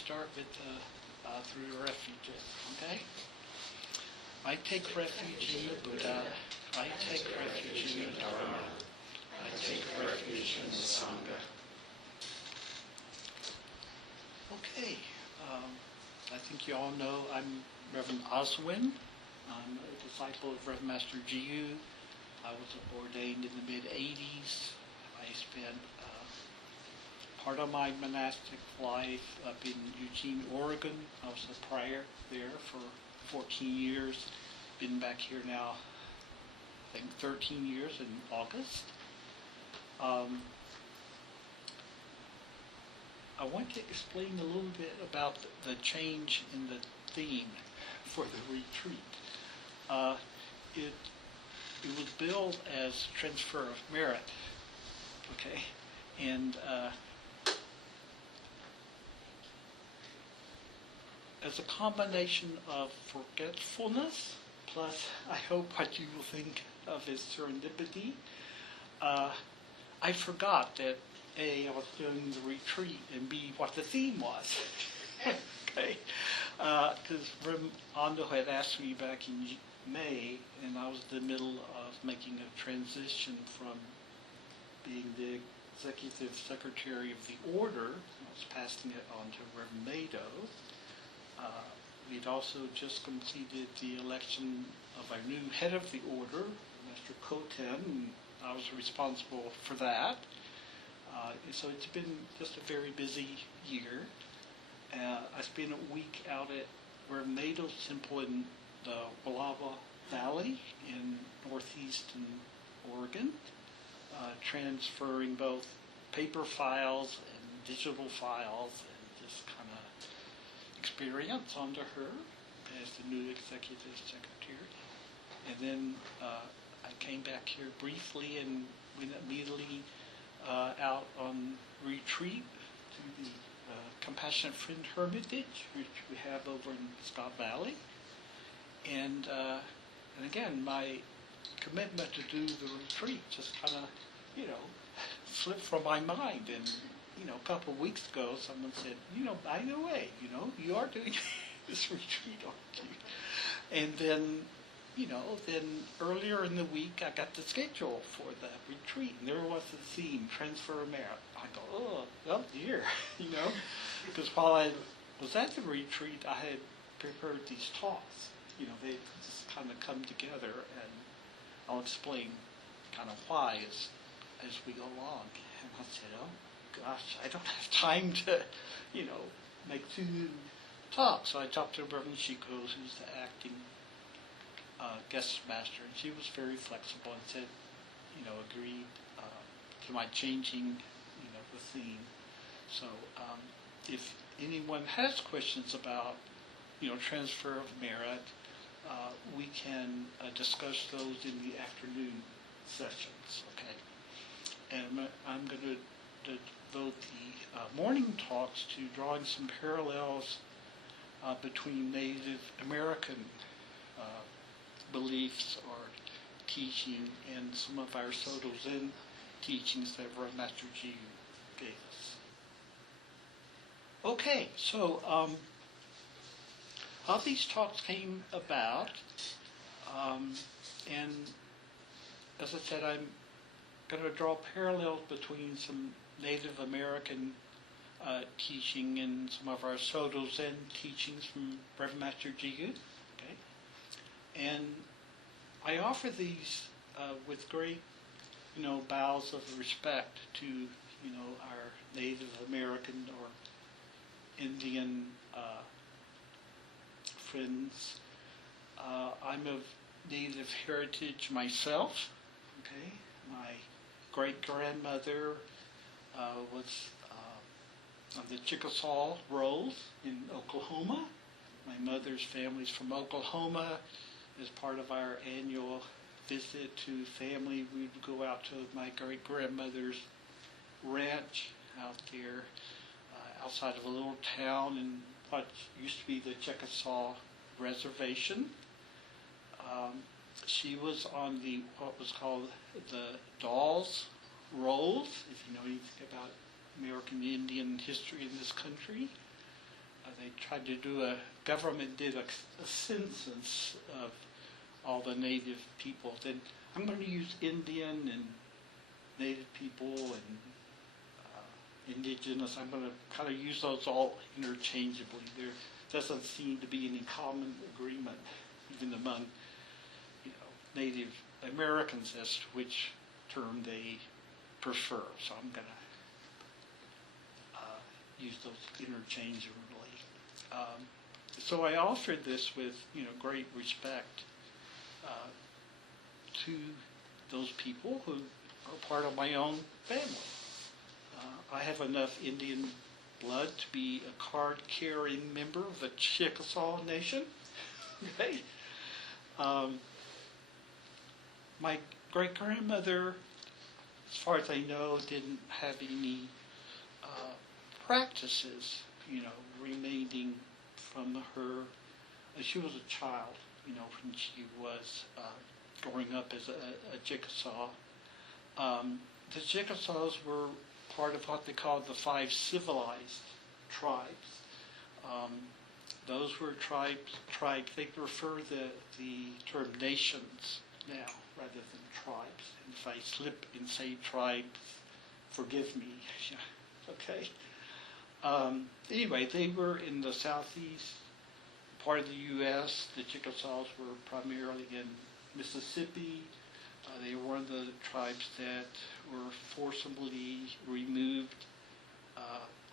start with through refuges, okay? I take refuge in the Buddha. I take refuge in the Dharma. I take refuge in the Sangha. Okay, I think you all know I'm Reverend Oswin. I'm a disciple of Reverend Master Jiyu. I was ordained in the mid-'80s. I spent part of my monastic life up in Eugene, Oregon. I was a prior there for 14 years. Been back here now, I think 13 years in August. I want to explain a little bit about the change in the theme for the retreat. It was billed as transfer of merit, okay, and as a combination of forgetfulness plus I hope what you will think of as serendipity, I forgot that A, I was doing the retreat, and B, what the theme was. Okay, because Ando had asked me back in May, and I was in the middle of making a transition from being the executive secretary of the order. I was passing it on to Reverend Keido. We'd also just completed the election of our new head of the order, Master Koten, and I was responsible for that. So it's been just a very busy year. I spent a week out at Reverend Keido's temple in the Walava Valley in northeastern Oregon, transferring both paper files and digital files and just kind of experience onto her as the new executive secretary. And then I came back here briefly and went immediately out on retreat to the Compassionate Friend Hermitage, which we have over in Scott Valley. And again, my commitment to do the retreat just kind of, slipped from my mind. And, a couple of weeks ago, someone said, by the way, you are doing this retreat, aren't you? And then, then earlier in the week, I got the schedule for the retreat, and there was the theme, transfer of merit. I go, oh dear, because while I was at the retreat, I had prepared these talks. They just kind of come together, and I'll explain kind of why as we go along. And I said, oh gosh, I don't have time to, make 2 talks. So I talked to Reverend Shiko, who's the acting guest master, and she was very flexible and said, agreed to my changing, the theme. So if anyone has questions about, transfer of merit, we can discuss those in the afternoon sessions, okay? And I'm going to devote the morning talks to drawing some parallels between Native American beliefs or teaching and some of our Soto Zen teachings that Master Jiyu gave us. Okay, so how these talks came about, and as I said, I'm going to draw parallels between some Native American teaching and some of our Soto Zen teachings from Reverend Master Jiyu. Okay, and I offer these with great, bows of respect to, our Native American or Indian friends. I'm of Native heritage myself. Okay, my great-grandmother was on the Chickasaw Rolls in Oklahoma. My mother's family's from Oklahoma. As part of our annual visit to family, we'd go out to my great-grandmother's ranch out there outside of a little town in what used to be the Chickasaw Reservation. She was on what was called the Dawes Rolls, if you know anything about American Indian history in this country. they tried to do government did a census of all the native people. Then I'm going to use Indian and native people and indigenous. I'm going to kind of use those all interchangeably. There doesn't seem to be any common agreement, even among Native Americans, as to which term they prefer. So I'm going to use those interchangeably. So I offered this with great respect to those people who are part of my own family. I have enough Indian blood to be a card-carrying member of the Chickasaw Nation. Okay. My great-grandmother, as far as I know, didn't have any practices, remaining from her. She was a child, when she was growing up as a Chickasaw. The Chickasaws were part of what they called the 5 civilized tribes. Those were tribes. They prefer the term nations now rather than tribes. And if I slip and say tribes, forgive me. Okay. Anyway, they were in the southeast part of the U.S. The Chickasaws were primarily in Mississippi. They were one of the tribes that were forcibly removed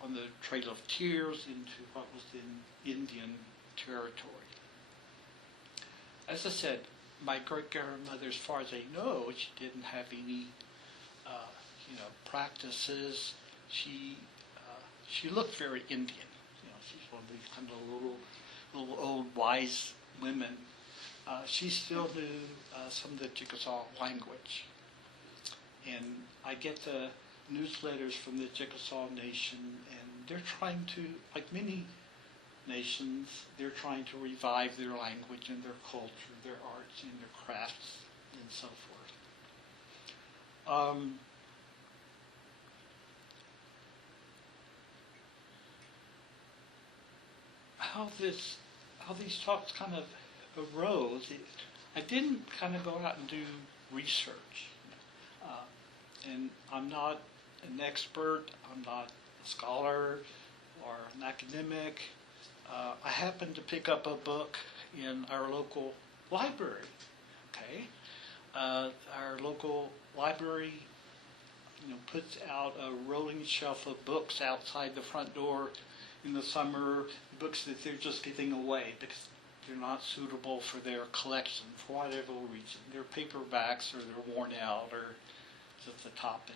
on the Trail of Tears into what was then Indian territory. As I said, my great-grandmother, as far as I know, she didn't have any, practices. She looked very Indian. She's one of these kind of little old wise women. She still knew some of the Chickasaw language. And I get the newsletters from the Chickasaw Nation, and they're trying to, like many nations, they're trying to revive their language and their culture, their arts and their crafts, and so forth. How these talks kind of arose, I didn't kind of go out and do research. And I'm not an expert, I'm not a scholar or an academic. I happened to pick up a book in our local library. Okay, our local library, puts out a rolling shelf of books outside the front door in the summer, books that they're just giving away because they're not suitable for their collection for whatever reason. They're paperbacks, or they're worn out, or just the topic,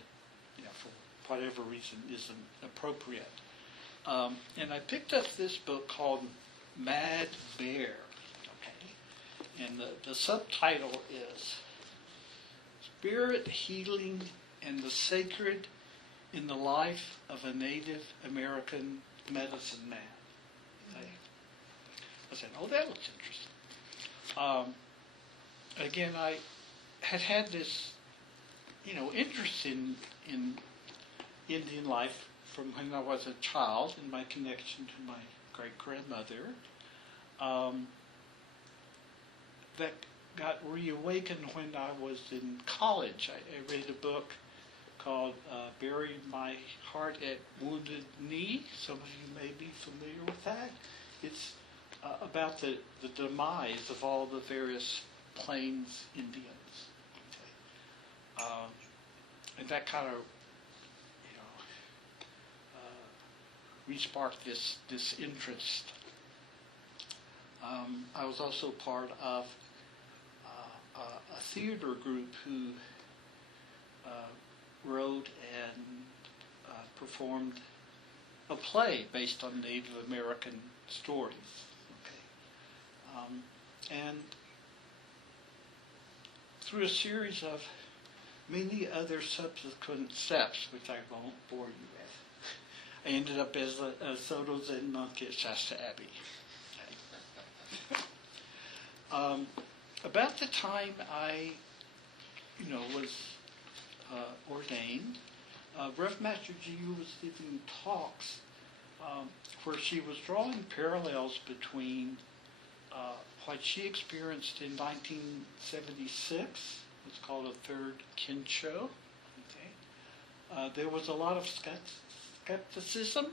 for whatever reason isn't appropriate. And I picked up this book called Mad Bear. Okay, and the subtitle is Spirit Healing and the Sacred in the Life of a Native American Medicine Man. Okay. I said, oh, that looks interesting. Again, I had this, interest in Indian life from when I was a child, and my connection to my great-grandmother. That got reawakened when I was in college. I read a book called Bury My Heart at Wounded Knee. Some of you may be familiar with that. It's about the demise of all the various Plains Indians. Okay. And that kind of, re-sparked this interest. I was also part of a theater group who wrote and performed a play based on Native American stories. Okay. And through a series of many other subsequent steps, which I won't bore you with, I ended up as a Soto Zen monk at Shasta Abbey. Okay. About the time I, was ordained, Rev Master Jiyu was giving talks where she was drawing parallels between what she experienced in 1976. It's called a third Kensho. Okay. There was a lot of skepticism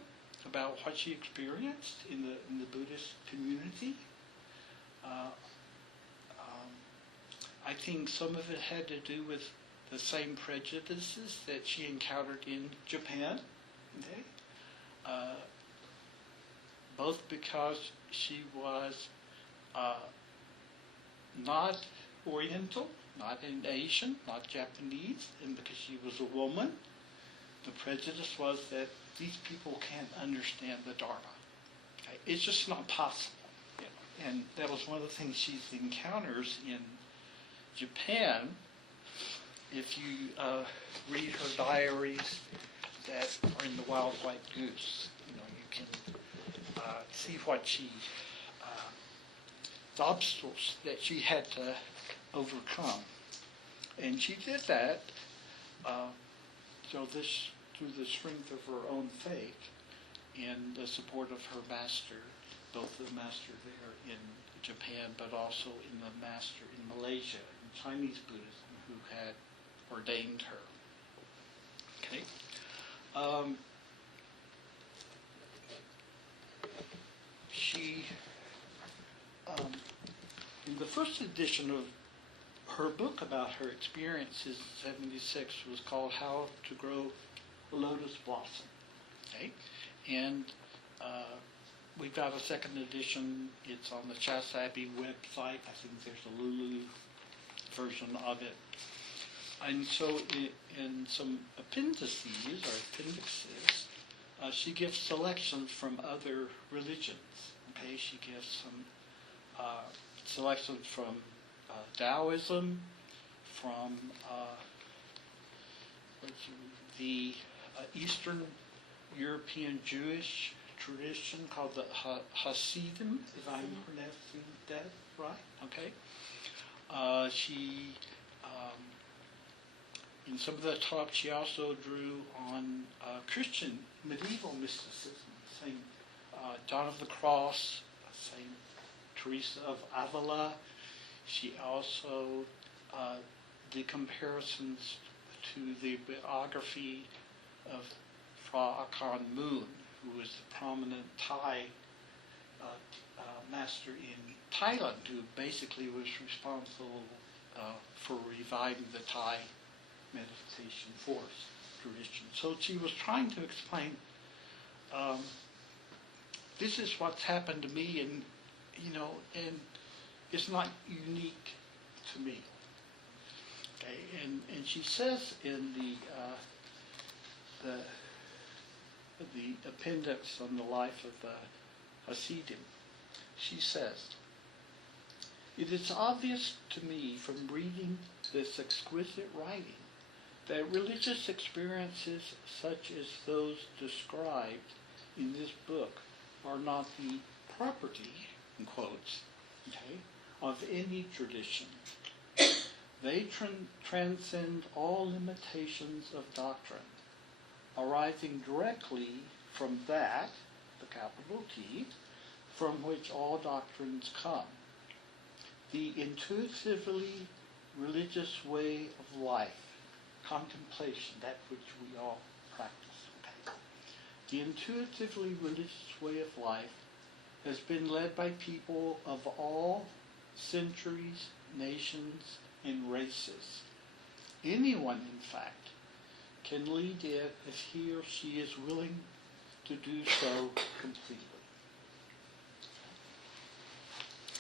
about what she experienced in the Buddhist community. I think some of it had to do with the same prejudices that she encountered in Japan. Okay. Both because she was not Oriental, not an Asian, not Japanese, and because she was a woman. The prejudice was that these people can't understand the Dharma. Okay? It's just not possible. You know? And that was one of the things she encounters in Japan. If you read her diaries that are in the Wild White Goose, you know, you can see what she, the obstacles that she had to overcome. And she did that through the strength of her own faith and the support of her master, both the master there in Japan, but also in the master in Malaysia, in Chinese Buddhism, who had ordained her. Okay. She, in the first edition of her book about her experiences in 76 was called How to Grow a Lotus Blossom. Okay? And we've got a second edition. It's on the Shasta Abbey website. I think there's a Lulu version of it. And so in some appendices, she gives selections from other religions. Okay? She gives some selections from Taoism, from the Eastern European Jewish tradition called the Hasidim, if I'm pronouncing that right. Okay. She, in some of the talks, she also drew on Christian medieval mysticism, Saint John of the Cross, Saint Teresa of Avila. She also did comparisons to the biography of Phra Akhon Moon, who was the prominent Thai master in Thailand, who basically was responsible for reviving the Thai meditation force tradition. So she was trying to explain, this is what's happened to me, and and it's not unique to me. Okay, and she says in the appendix on the life of the Hasidim, she says, "It is obvious to me from reading this exquisite writing that religious experiences such as those described in this book are not the property," in quotes, okay, "of any tradition. They transcend all limitations of doctrine, arising directly from that, the capital T, from which all doctrines come. The intuitively religious way of life, contemplation, that which we all practice. Okay? The intuitively religious way of life has been led by people of all centuries, nations, and races. Anyone, in fact, can lead it if he or she is willing to do so completely."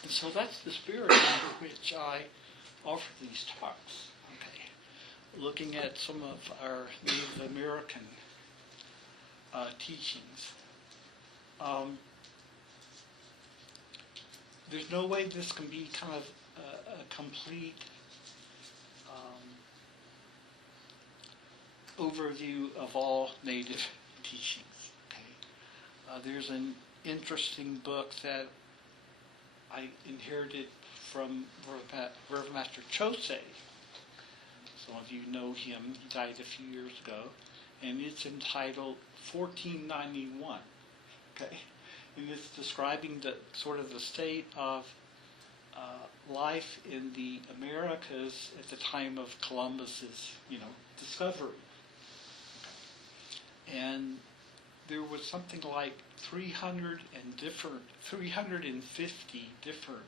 And so that's the spirit under which I offer these talks. Okay, looking at some of our Native American teachings. There's no way this can be kind of a complete overview of all Native teachings. Okay, there's an interesting book that I inherited from Reverend Master Chose. Some of you know him. He died a few years ago, and it's entitled 1491. okay? And it's describing the sort of the state of life in the Americas at the time of Columbus's, discovery. And there was something like 350 different,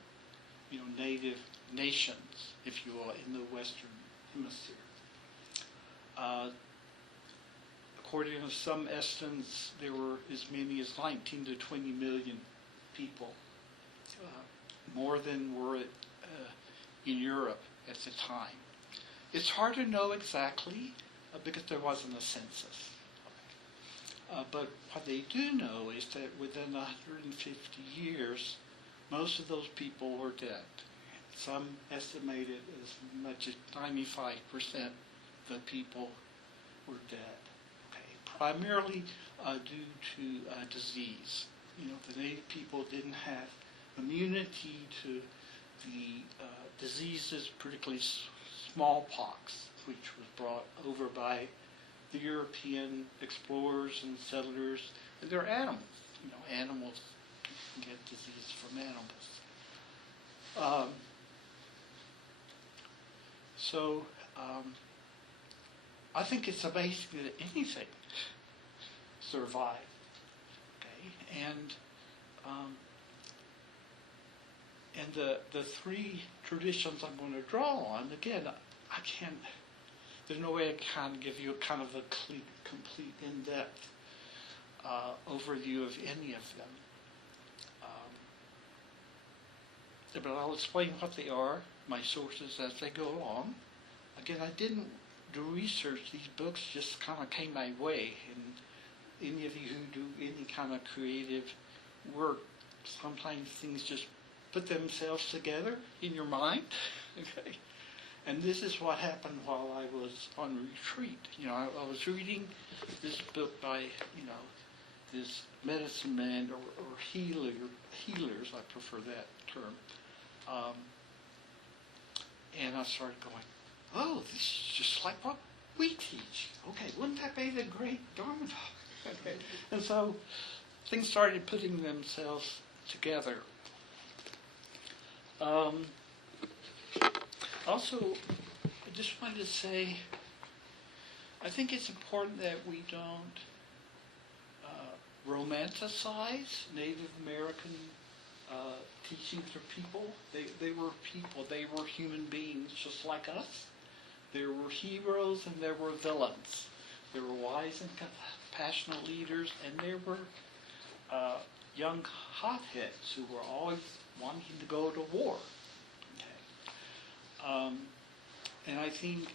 native nations, if you will, in the Western Hemisphere. According to some estimates, there were as many as 19 to 20 million people, more than were in Europe at the time. It's hard to know exactly because there wasn't a census. But what they do know is that within 150 years, most of those people were dead. Some estimated as much as 95% of the people were dead. Okay. Primarily due to disease. The native people didn't have immunity to the diseases, particularly smallpox, which was brought over by the European explorers and settlers. And they're animals. Animals can get disease from animals. I think it's amazing that anything survived. Okay, and the three traditions I'm going to draw on, again, I can't. There's no way I can give you kind of a complete in-depth overview of any of them. But I'll explain what they are, my sources as they go along. Again, I didn't do research. These books just kind of came my way. And any of you who do any kind of creative work, sometimes things just put themselves together in your mind. Okay. And this is what happened while I was on retreat. I was reading this book by, this medicine man or healers, I prefer that term. And I started going, oh, this is just like what we teach. Okay, wouldn't that be the great Dharma talk? Okay. And so things started putting themselves together. Also, I just wanted to say, I think it's important that we don't romanticize Native American teachings or people. They were people. They were human beings just like us. There were heroes and there were villains. There were wise and compassionate leaders, and there were young hotheads who were always wanting to go to war. Okay. And I think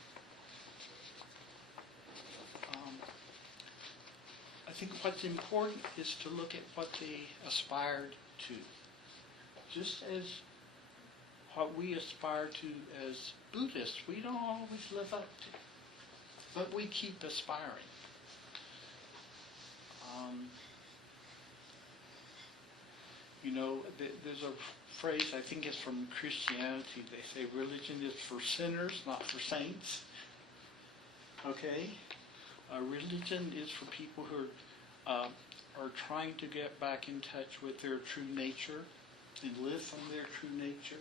what's important is to look at what they aspired to. Just as what we aspire to as Buddhists, we don't always live up to, but we keep aspiring. There's a phrase, I think it's from Christianity, they say religion is for sinners, not for saints. Okay? Religion is for people who are trying to get back in touch with their true nature and live from their true nature.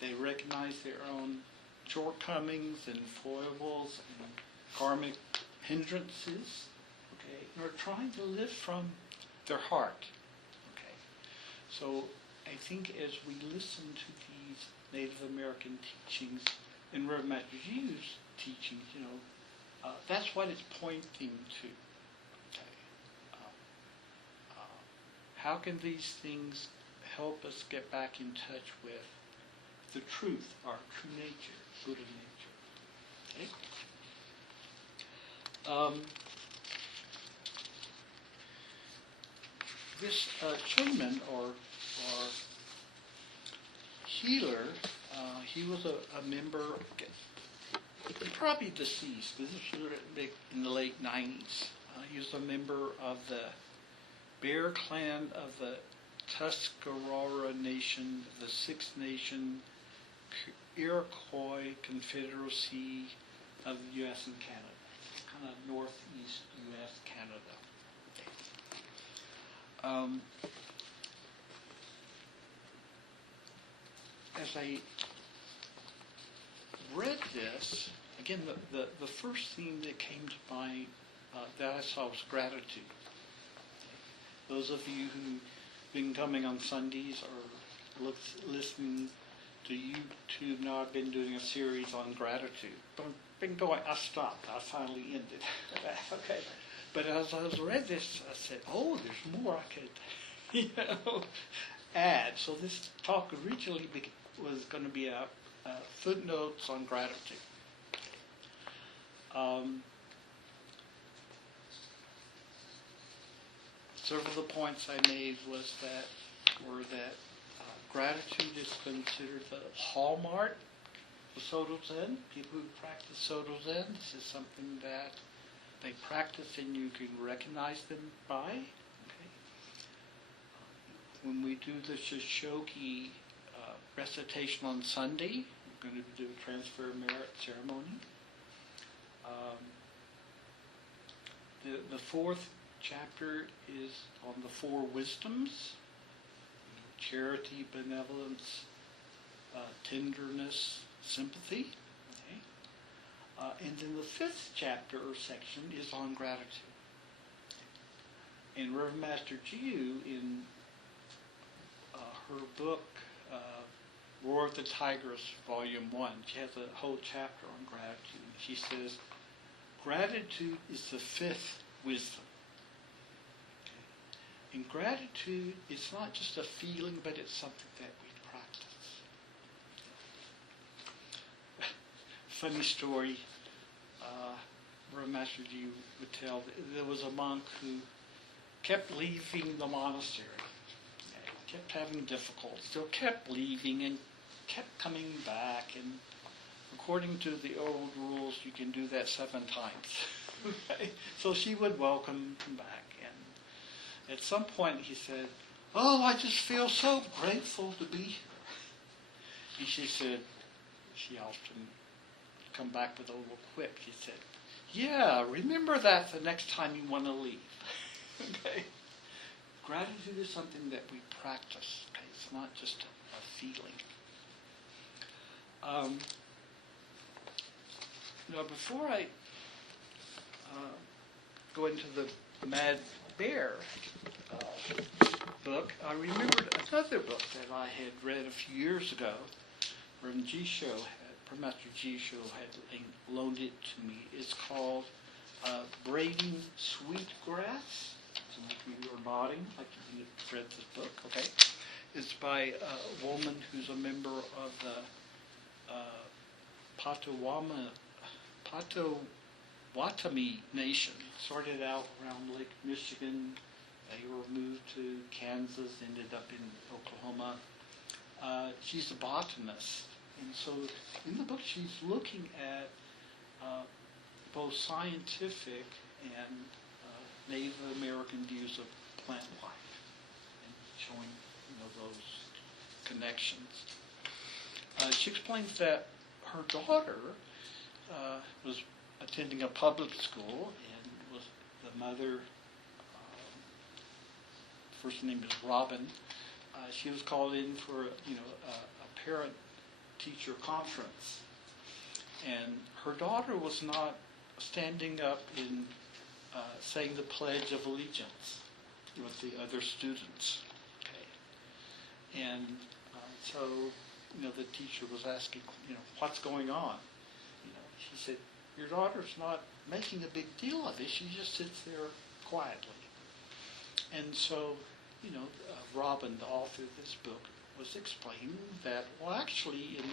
They recognize their own shortcomings and foibles and karmic hindrances. Okay? And are trying to live from their heart. Okay? So I think as we listen to these Native American teachings and Reverend Master Jiyu's teachings, that's what it's pointing to. Okay. How can these things help us get back in touch with the truth, our true nature, Buddha nature? Okay. This shaman or healer, he was a member. He's probably deceased. This was in the late 90s. He was a member of the Bear Clan of the Tuscarora Nation, the Six Nation Iroquois Confederacy of the U.S. and Canada, kind of northeast U.S. Canada. as I read this, again, the first theme that came to mind that I saw was gratitude. Those of you who've been coming on Sundays or listening to YouTube now, I've been doing a series on gratitude. But I've been going, I stopped. I finally ended. Okay. But as I read this, I said, oh, there's more I could, add. So this talk originally was going to be a footnotes on gratitude. Several of the points I made were that gratitude is considered the hallmark of Soto Zen. People who practice Soto Zen, this is something that they practice and you can recognize them by. Okay. When we do the Shishoki recitation on Sunday, we're going to do a transfer of merit ceremony. The fourth chapter is on the four wisdoms: charity, benevolence, tenderness, sympathy. Okay. And then the fifth chapter or section is on gratitude. And Reverend Master Jiyu, in her book, Roar of the Tigers, Volume 1, she has a whole chapter on gratitude. She says, gratitude is the fifth wisdom. Okay. And gratitude is not just a feeling, but it's something that we practice. Funny story, Reverend Master Jiyu would tell, there was a monk who kept leaving the monastery. Kept having difficulties, still kept leaving and kept coming back, and according to the old rules, you can do that 7 times. Okay? So she would welcome him back, and at some point he said, oh, I just feel so grateful to be here. And she said, she often come back with a little quip, she said, yeah, remember that the next time you want to leave. Okay? Gratitude is something that we practice. Okay? It's not just a feeling. Before I go into the Mad Bear book, I remembered another book that I had read a few years ago. Reverend Master Jisho had loaned it to me. It's called Braiding Sweetgrass. Some of you are nodding, like you've read this book, okay? It's by a woman who's a member of the Potawatomi Nation. Started out around Lake Michigan. They were moved to Kansas, ended up in Oklahoma. She's a botanist. And so in the book she's looking at both scientific and Native American views of plant life and showing those connections. She explains that her daughter was attending a public school and was the mother, first name is Robin. She was called in for a parent-teacher conference, and her daughter was not standing up in saying the Pledge of Allegiance with the other students. Okay. And so, the teacher was asking, what's going on? She said, your daughter's not making a big deal of it. She just sits there quietly. And so, Robin, the author of this book, was explaining that, well, actually, in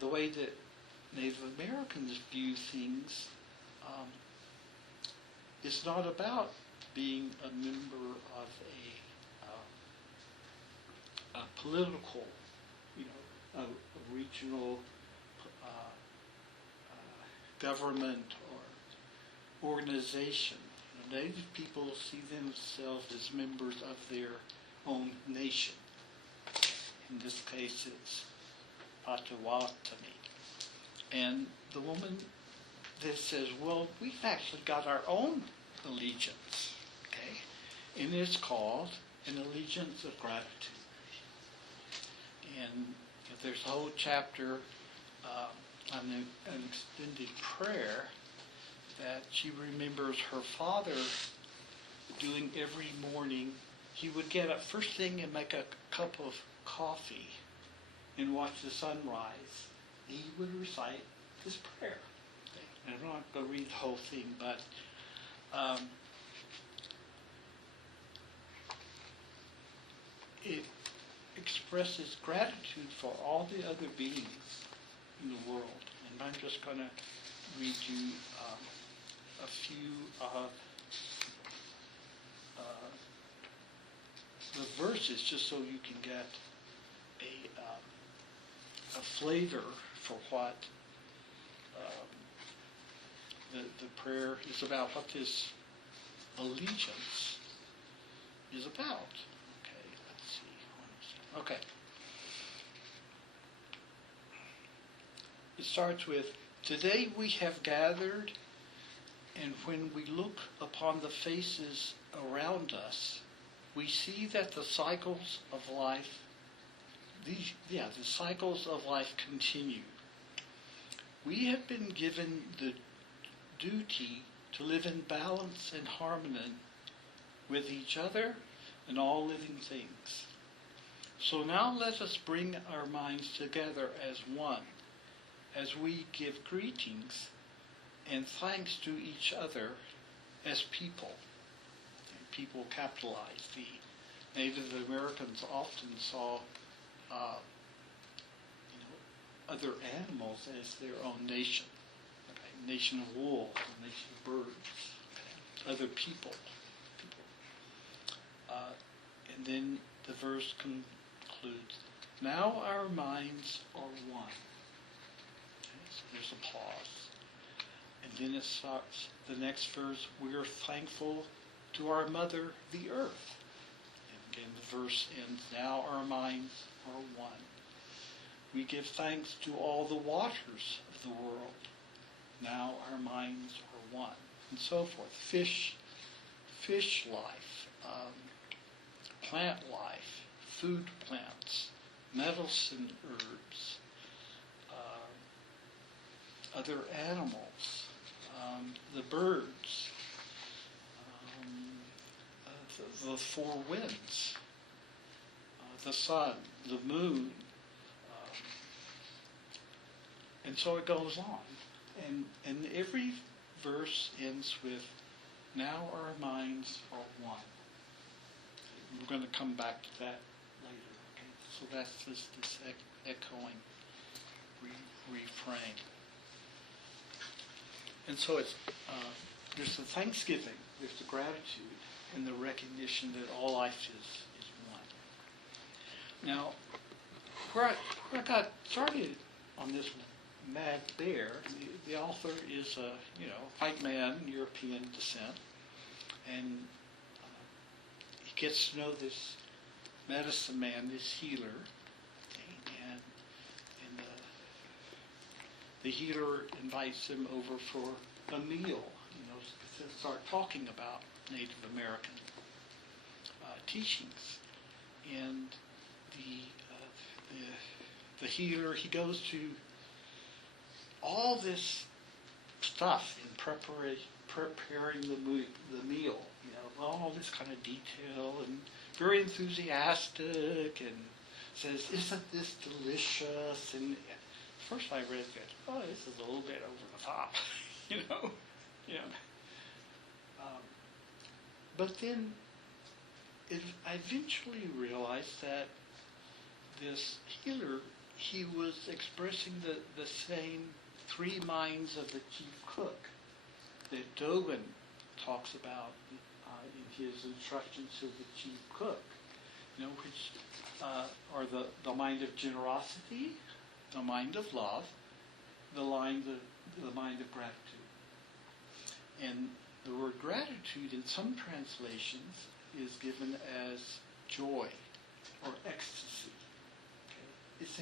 the way that Native Americans view things, it's not about being a member of a political, a regional government or organization. Native people see themselves as members of their own nation. In this case, it's Potawatomi. And the woman that says, well, we've actually got our own allegiance, okay? and it's called An Allegiance of Gratitude. And there's a whole chapter on an extended prayer that she remembers her father doing every morning. He would get up first thing and make a cup of coffee and watch the sunrise. He would recite this prayer. And I'm not going to read the whole thing, but it expresses gratitude for all the other beings in the world. And I'm just going to read you a few the verses, just so you can get a flavor for what the prayer is about, what this allegiance is about. Okay, let's see. Okay. It starts with, today we have gathered, and when we look upon the faces around us, we see that the cycles of life, the cycles of life continue. We have been given the duty to live in balance and harmony with each other and all living things. So now let us bring our minds together as one, as we give greetings and thanks to each other as people. And people capitalize. The Native Americans often saw other animals as their own nation. Okay? Nation of wolves, nation of birds, okay? Other people. And then the verse concludes, now our minds are one. Okay? So there's a pause. And then it starts, the next verse, we are thankful to our mother, the earth. And again, the verse ends, now our minds are one. We give thanks to all the waters of the world. Now our minds are one. And so forth. Fish life, plant life, food plants, medicine herbs, other animals, the birds, the four winds, the sun, the moon, and so it goes on. And every verse ends with, now our minds are one. We're going to come back to that later. Okay? So that's just this echoing refrain. And so it's there's the thanksgiving, there's the gratitude, and the recognition that all life is one. Now, where I got started on this Mad Bear, the author is a white man, European descent, and he gets to know this medicine man, this healer, and the healer invites him over for a meal, to start talking about Native American teachings. And the healer, he goes to all this stuff in preparing the meal, all this kind of detail, and very enthusiastic, and says, isn't this delicious? And first I read that, oh, this is a little bit over the top, but then I eventually realized that this healer, he was expressing the same three minds of the chief cook that Dogen talks about in his instructions to the chief cook, which are the mind of generosity, the mind of love, the mind of gratitude. And the word gratitude in some translations is given as joy or ecstasy. Okay? It's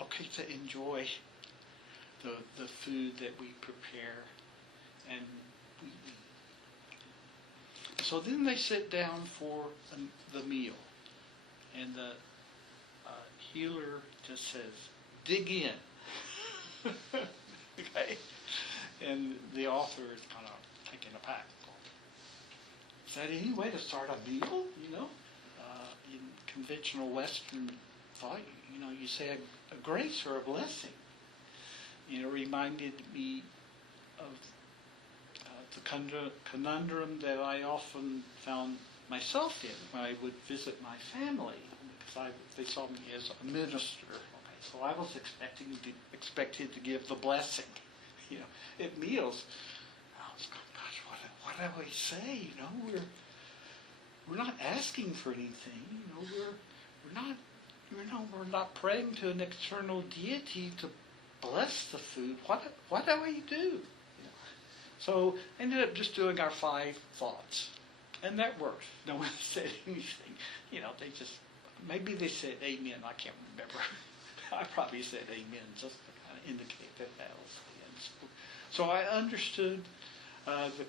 okay to enjoy the food that we prepare and we eat. So then they sit down for the meal, and the healer just says, dig in. Okay? And the author is kind of taken aback. Is that any way to start a meal? In conventional Western thought, you say a grace or a blessing. It reminded me of the conundrum that I often found myself in when I would visit my family, because they saw me as a minister. Okay, so I was expected to give the blessing. At meals, I was going, gosh, what do we say? We're not asking for anything. We're not praying to an external deity to bless the food. What do we do? So I ended up just doing our 5 thoughts, and that worked. No one said anything. Maybe they said amen. I can't remember. I probably said amen just to kind of indicate that was the end. So I understood the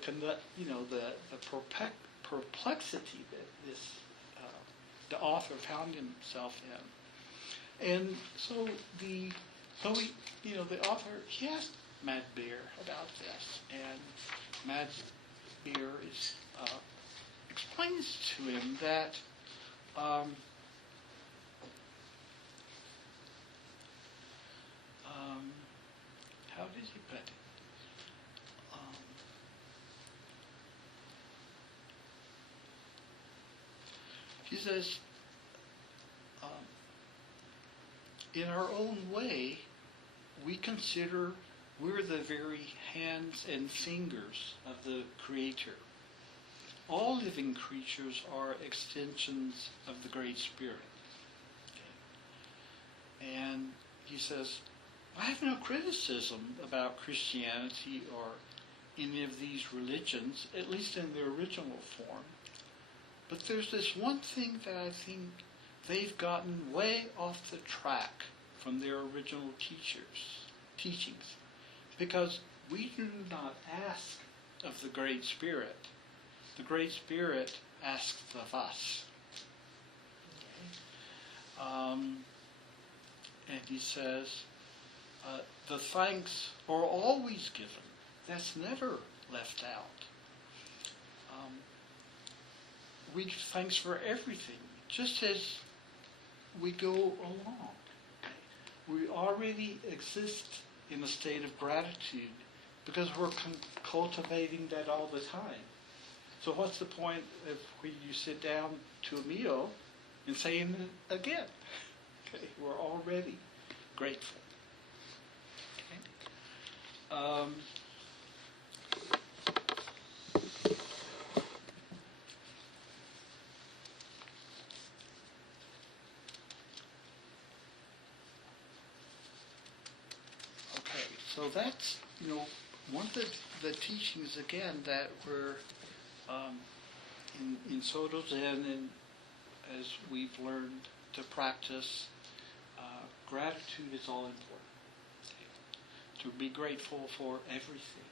perplexity that the author found himself in, and so the author, he asked Mad Beer about this, and Mad Beer explains to him that how did he put it? He says, in our own way, we consider we're the very hands and fingers of the Creator. All living creatures are extensions of the Great Spirit. Okay. And he says, I have no criticism about Christianity or any of these religions, at least in their original form. But there's this one thing that I think they've gotten way off the track from their original teachings. Because we do not ask of the Great Spirit. The Great Spirit asks of us. Okay. And he says, the thanks are always given. That's never left out. We give thanks for everything, just as we go along. Okay. We already exist in a state of gratitude because we're cultivating that all the time. So what's the point if you sit down to a meal and saying it again? Okay, we're already grateful. Okay. So that's, one of the teachings, again, that were in Soto Zen, and as we've learned to practice, gratitude is all important. To be grateful for everything.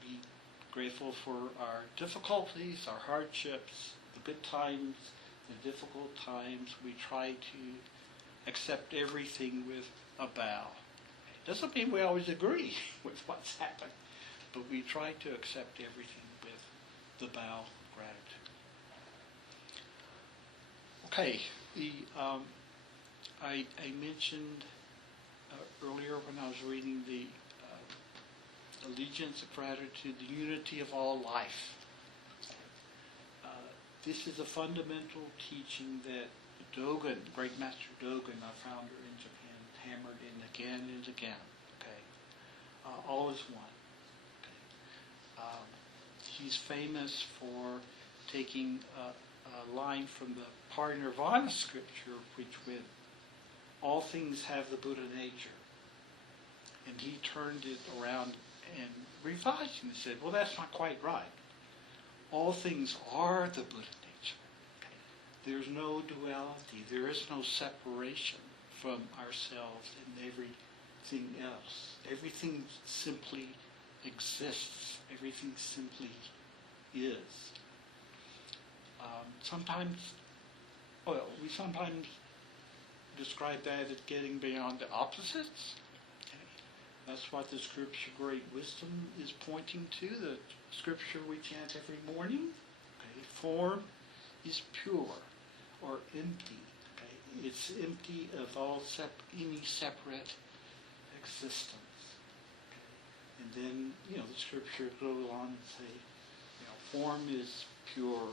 Be grateful for our difficulties, our hardships, the good times, the difficult times. We try to accept everything with a bow. Doesn't mean we always agree with what's happened, but we try to accept everything with the bow of gratitude. Okay, I mentioned earlier when I was reading the allegiance of gratitude, the unity of all life. This is a fundamental teaching that Dogen, Great Master Dogen, our founder in Japan, hammered in again and again. Okay, all is one. Okay. He's famous for taking a line from the Parinirvana scripture, which went, all things have the Buddha nature. And he turned it around and revised and said, well, that's not quite right. All things are the Buddha nature. Okay. There's no duality. There is no separation from ourselves and everything else. Everything simply exists. Everything simply is. We sometimes describe that as getting beyond the opposites. Okay. That's what the scripture Great Wisdom is pointing to, the scripture we chant every morning. Okay. Form is pure or empty. Okay. It's empty of all any separate existence. Okay. And then, the scripture goes on and say, form is pure,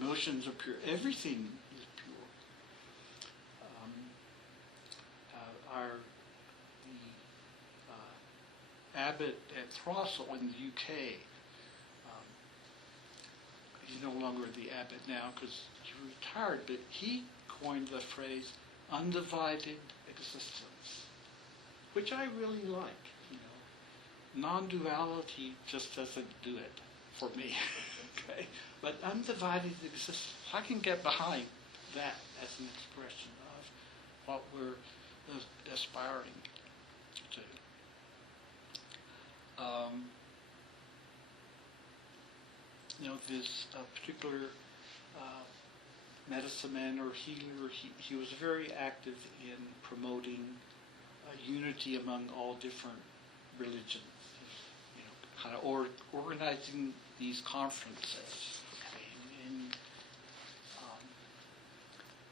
emotions are pure, everything is pure. The abbot at Throstle in the UK, he's no longer the abbot now because he retired, but he coined the phrase undivided existence, which I really like. Non-duality just doesn't do it for me. Okay, but undivided existence, I can get behind that as an expression of what we're aspiring to. This particular medicine man or healer, he was very active in promoting unity among all different religions. Kind of organizing these conferences. Okay. And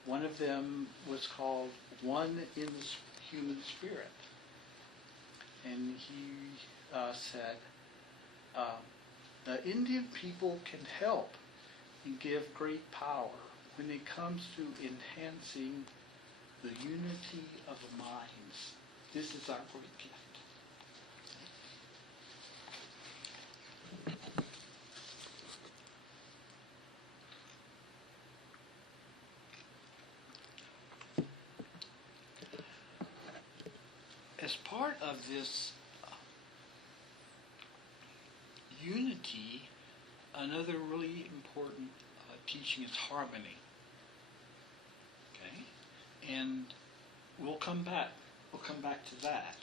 one of them was called One in the Human Spirit. And he said, the Indian people can help and give great power when it comes to enhancing the unity of the minds. This is our great gift. As part of this unity, another really important teaching is harmony. Okay, and we'll come back to that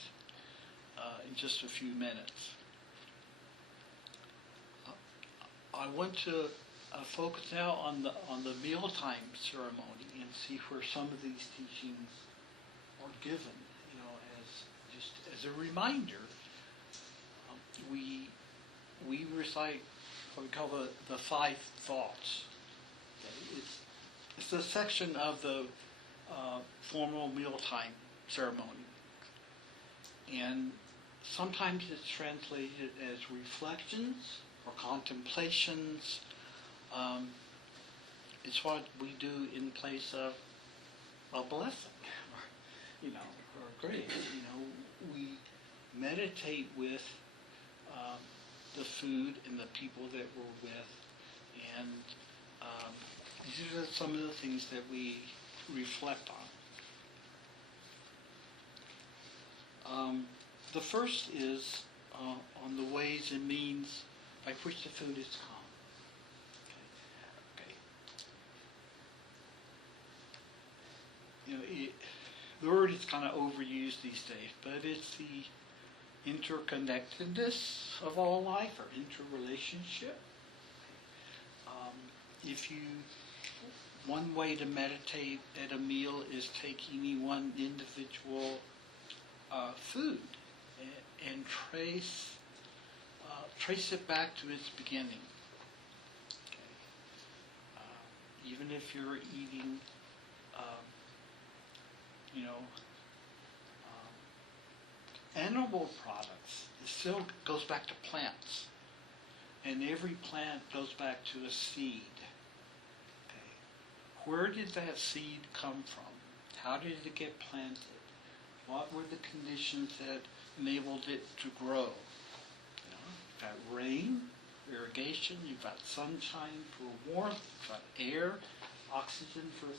in just a few minutes. I want to focus now on the mealtime ceremony and see where some of these teachings are given. As a reminder, we recite what we call the five thoughts. Okay? It's a section of the formal mealtime ceremony, and sometimes it's translated as reflections or contemplations. It's what we do in place of a blessing, or grace. We meditate with the food and the people that we're with, and these are some of the things that we reflect on. The first is on the ways and means by which the food is come. Okay. The word is kind of overused these days, but it's the interconnectedness of all life, or interrelationship. One way to meditate at a meal is take any one individual food and trace it back to its beginning. Okay. Even if you're eating animal products, it still goes back to plants. And every plant goes back to a seed. Okay. Where did that seed come from? How did it get planted? What were the conditions that enabled it to grow? You've got rain, irrigation, you've got sunshine for warmth, you've got air, oxygen for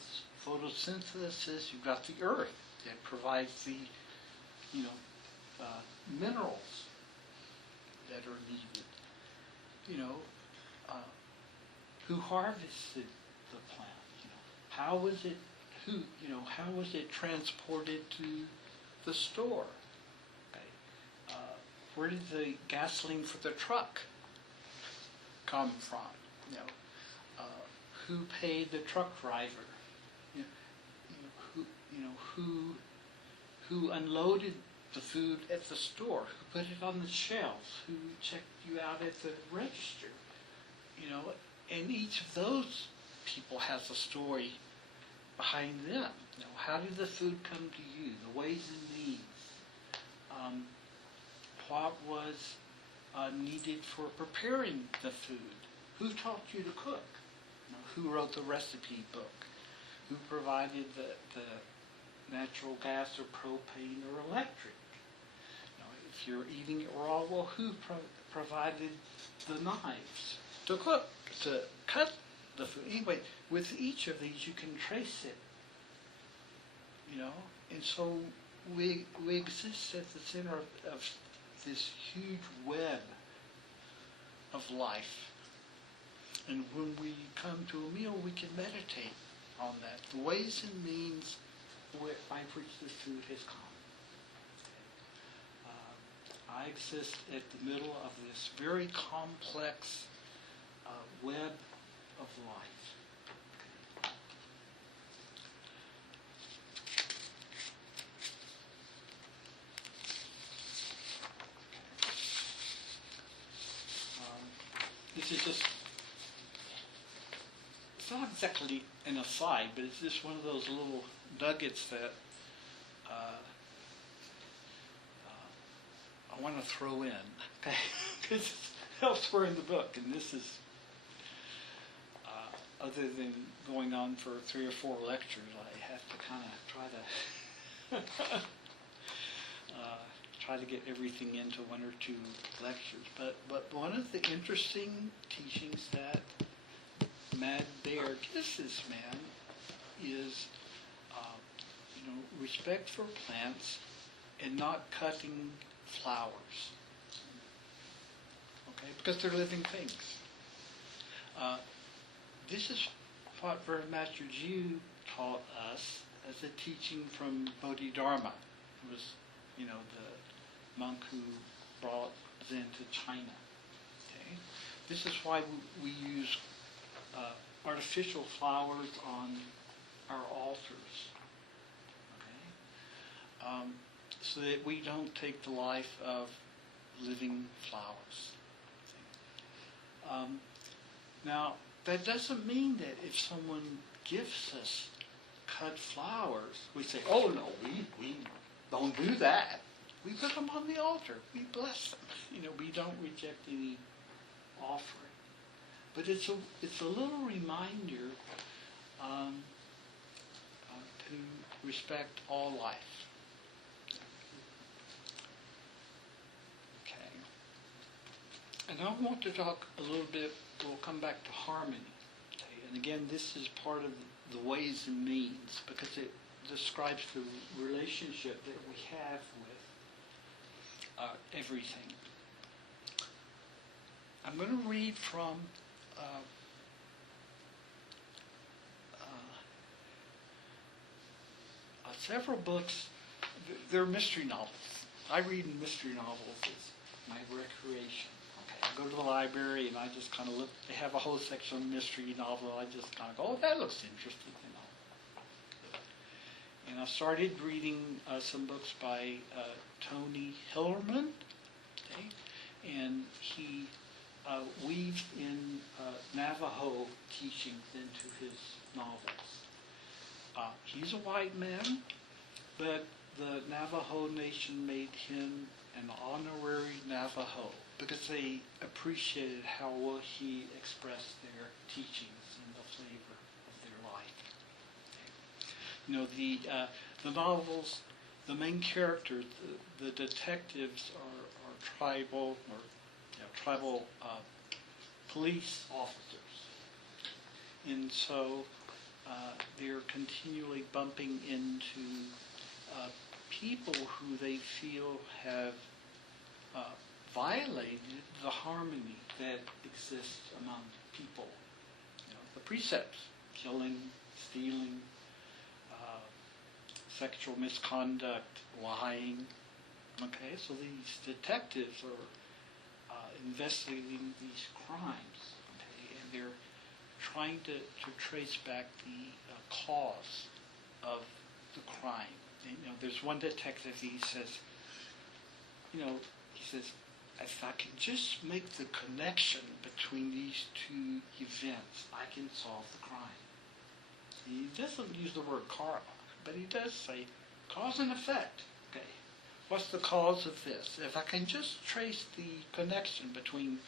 photosynthesis, you've got the earth that provides the minerals that are needed. Who harvested the plant? How was it transported to the store? Okay. Where did the gasoline for the truck come from? You know, who paid the truck driver? Who unloaded the food at the store? Who put it on the shelves? Who checked you out at the register? You know, and each of those people has a story behind them. You know, how did the food come to you? The ways and means. What was needed for preparing the food? Who taught you to cook? You know, who wrote the recipe book? Who provided the natural gas or propane or electric? You know, if you're eating it raw, well, who provided the knives to cook, to cut the food? Anyway, with each of these, you can trace it. You know, and so we exist at the center of this huge web of life. And when we come to a meal, we can meditate on that, the ways and means by which this food has come. I exist at the middle of this very complex web of life. This is just, it's not exactly an aside, but it's just one of those little nuggets that I want to throw in, okay? Because it's elsewhere in the book, and this is, other than going on for 3 or 4 lectures, I have to kind of try to get everything into 1 or 2 lectures. But one of the interesting teachings that Mad Bear gives this man is, respect for plants and not cutting flowers, okay? Because they're living things. This is what Reverend Master Jiyu taught us as a teaching from Bodhidharma, who was, the monk who brought Zen to China. Okay? This is why we use artificial flowers on our altars, okay? So that we don't take the life of living flowers. Now, that doesn't mean that if someone gives us cut flowers, we say, oh no, we don't do that. We put them on the altar. We bless them. We don't reject any offering. But it's a little reminder to respect all life. Okay. And I want to talk a little bit, we'll come back to harmony. Okay. And again, this is part of the ways and means, because it describes the relationship that we have with everything. I'm going to read from several books. They're mystery novels. I read mystery novels as my recreation. Okay, I go to the library and I just kind of look. They have a whole section on mystery novel. I just kind of go, oh, that looks interesting, And I started reading some books by Tony Hillerman, okay? And he weaves in Navajo teachings into his novels. He's a white man, but the Navajo Nation made him an honorary Navajo because they appreciated how well he expressed their teachings and the flavor of their life. The novels, the main characters, the detectives are tribal police officers, and so they're continually bumping into people who they feel have violated the harmony that exists among people. The precepts: killing, stealing, sexual misconduct, lying. Okay, so these detectives are investigating these crimes. they're trying to trace back the cause of the crime. And, there's one detective, he says, if I can just make the connection between these two events, I can solve the crime. He doesn't use the word karma, but he does say cause and effect. Okay, what's the cause of this? If I can just trace the connection between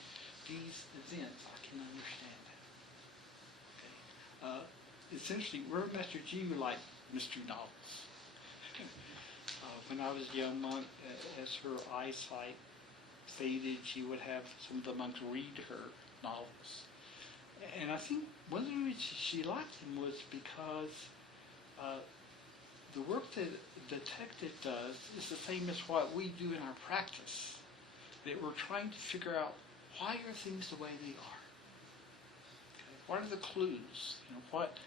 these events, I can understand it. Okay, essentially, we're Master Jiyu like mystery novels. When I was a young monk, as her eyesight faded, she would have some of the monks read her novels. And I think one of the reasons she liked them was because the work that a detective does is the same as what we do in our practice. That we're trying to figure out, why are things the way they are? Okay? What are the clues? What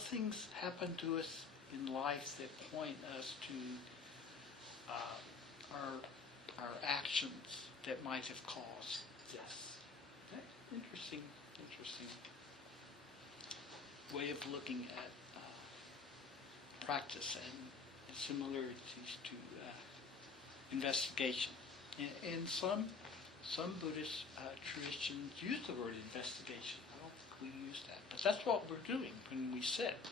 things happen to us in life that point us to our actions that might have caused this? Okay? Interesting way of looking at practice and similarities to investigation. And some Buddhist traditions use the word investigation. I don't think we use that, but that's what we're doing when we sit.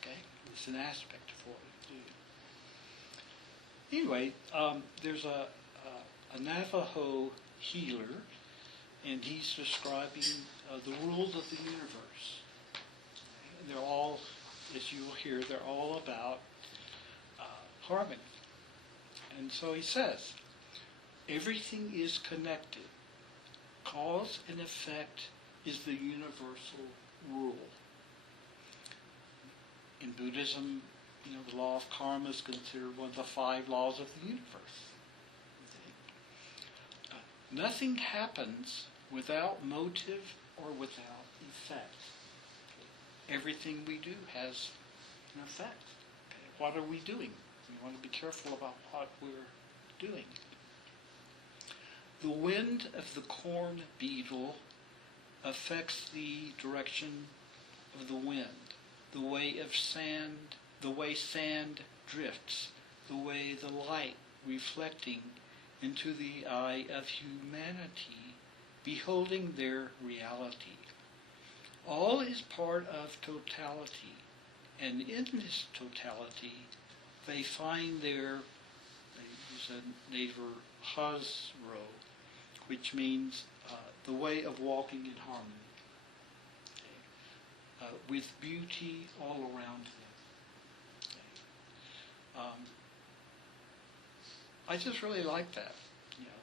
Okay, it's an aspect of what we do. Anyway, there's a Navajo healer, and he's describing the rules of the universe. And they're all, as you'll hear, they're all about harmony. And so he says, everything is connected. Cause and effect is the universal rule. In Buddhism, the law of karma is considered one of the 5 laws of the universe. Nothing happens without motive or without effect. Everything we do has an effect. Okay? What are we doing? We want to be careful about what we're doing. The wind of the corn beetle affects the direction of the wind, the way sand drifts, the way the light reflecting into the eye of humanity, beholding their reality. All is part of totality, and in this totality they find they use a native hasro, which means the way of walking in harmony, with beauty all around them. I just really like that,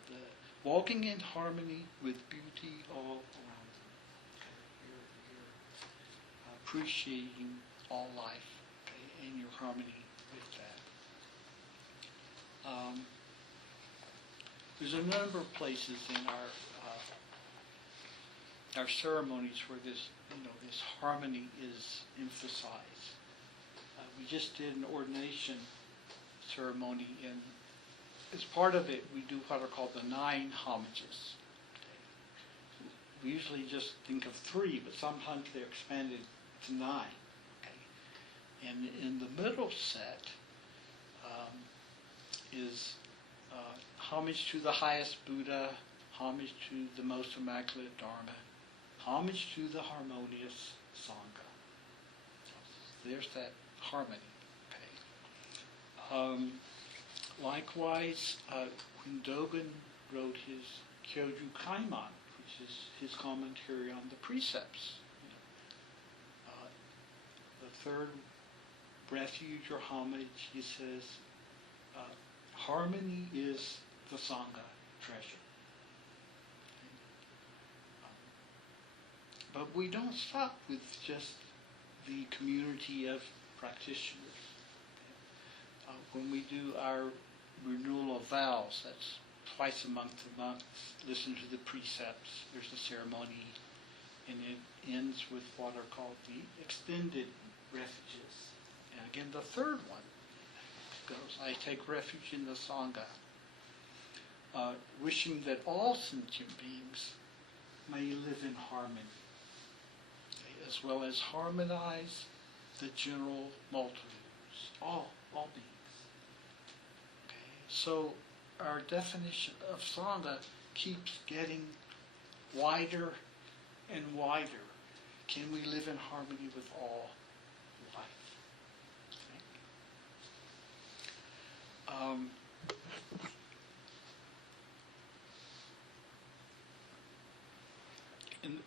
the walking in harmony with beauty all around them. You're appreciating all life, and your harmony with that. There's a number of places in our ceremonies where this harmony is emphasized. We just did an ordination ceremony, and as part of it, we do what are called the 9 homages. We usually just think of 3, but sometimes they're expanded to 9. Okay? And in the middle set is homage to the highest Buddha, homage to the most immaculate Dharma, homage to the harmonious Sangha. So there's that harmony. Okay. Likewise, when Dogen wrote his Kyoju Kaiman, which is his commentary on the precepts, the third refuge or homage, he says, harmony is the Sangha treasure. But we don't stop with just the community of practitioners. When we do our renewal of vows, that's twice a month the monks listen to the precepts. There's a ceremony, and it ends with what are called the extended refuges. And again, the third one goes, I take refuge in the Sangha, wishing that all sentient beings may live in harmony. as well as harmonize the general multitudes, all beings. Okay? So our definition of Sangha keeps getting wider and wider. Can we live in harmony with all life? Okay?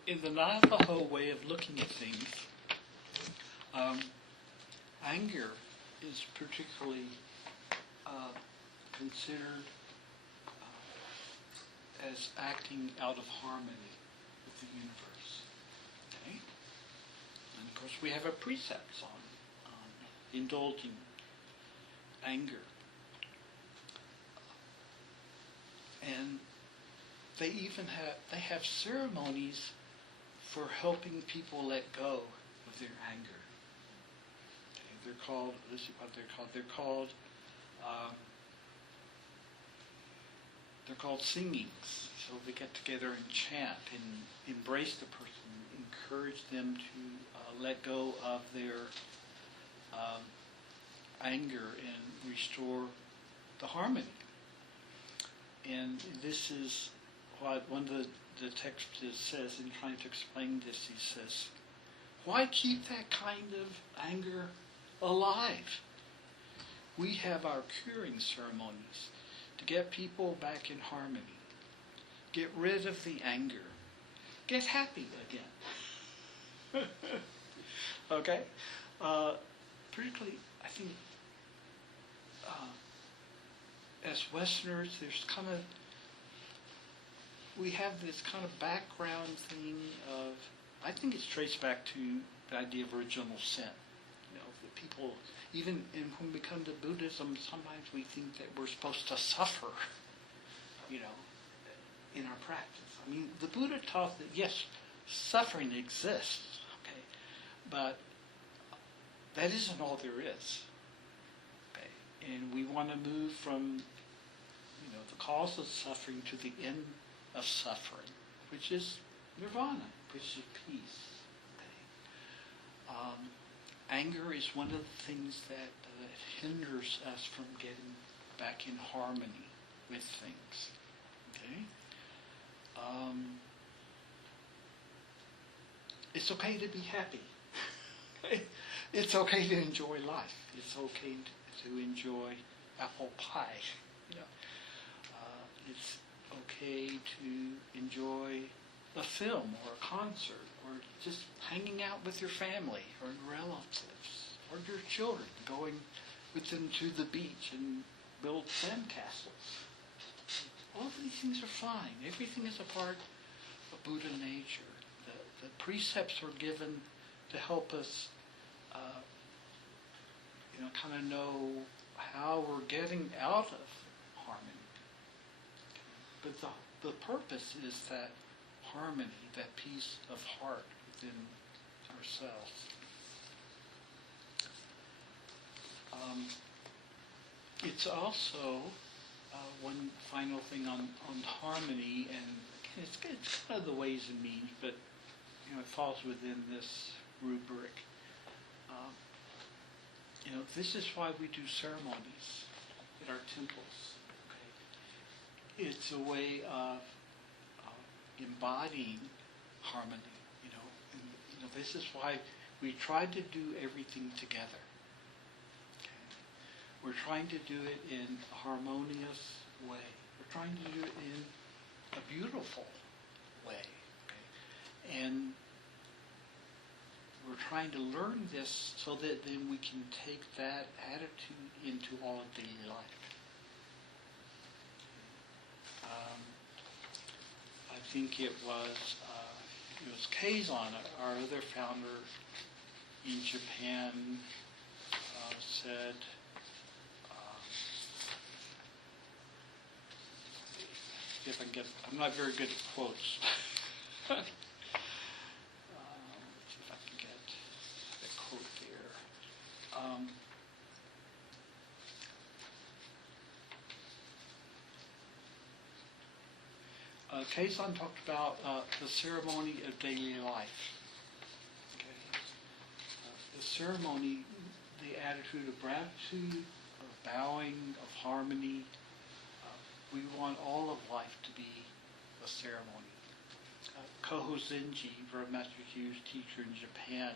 In the Navajo way of looking at things, anger is particularly considered as acting out of harmony with the universe. Okay? And of course we have a precepts on indulging anger. And they even have ceremonies for helping people let go of their anger. Okay, they're called, this is what they're called singings. So they get together and chant and embrace the person, encourage them to let go of their anger and restore the harmony. And this is what one of the texts says in trying to explain this. He says, why keep that kind of anger alive? We have our curing ceremonies to get people back in harmony, get rid of the anger, get happy again. Okay? Particularly, I think, as Westerners, we have this kind of background thing of, I think it's traced back to the idea of original sin. You know, that people, even when we come to Buddhism, sometimes we think that we're supposed to suffer, you know, in our practice. I mean, the Buddha taught that, yes, suffering exists, okay, but that isn't all there is. Okay? And we want to move from, you know, the cause of suffering to the end of suffering, which is nirvana, which is peace. Okay? Anger is one of the things that hinders us from getting back in harmony with things. Okay? It's okay to be happy. It's okay to enjoy life. It's okay to enjoy apple pie. You know, it's okay to enjoy a film or a concert or just hanging out with your family or relatives or your children, going with them to the beach and build sandcastles. All of these things are fine. Everything is a part of Buddha nature. The precepts are given to help us kind of know how we're getting out of harmony. But the purpose is that harmony, that peace of heart within ourselves. It's also one final thing on harmony, and it's kind of the ways and means, but it falls within this rubric. This is why we do ceremonies at our temples. Okay? It's a way of embodying harmony. And, this is why we try to do everything together. Okay? We're trying to do it in a harmonious way. We're trying to do it in a beautiful way. Okay? And we're trying to learn this so that then we can take that attitude into all of daily life. I think it was Keizan, our other founder in Japan, said, if I can get, I'm not very good at quotes. Let's see if I can get a quote there. Keizan talked about the ceremony of daily life. Okay. ceremony, the attitude of gratitude, of bowing, of harmony. We want all of life to be a ceremony. Koho Zenji, Venerable Master Jiu's teacher in Japan,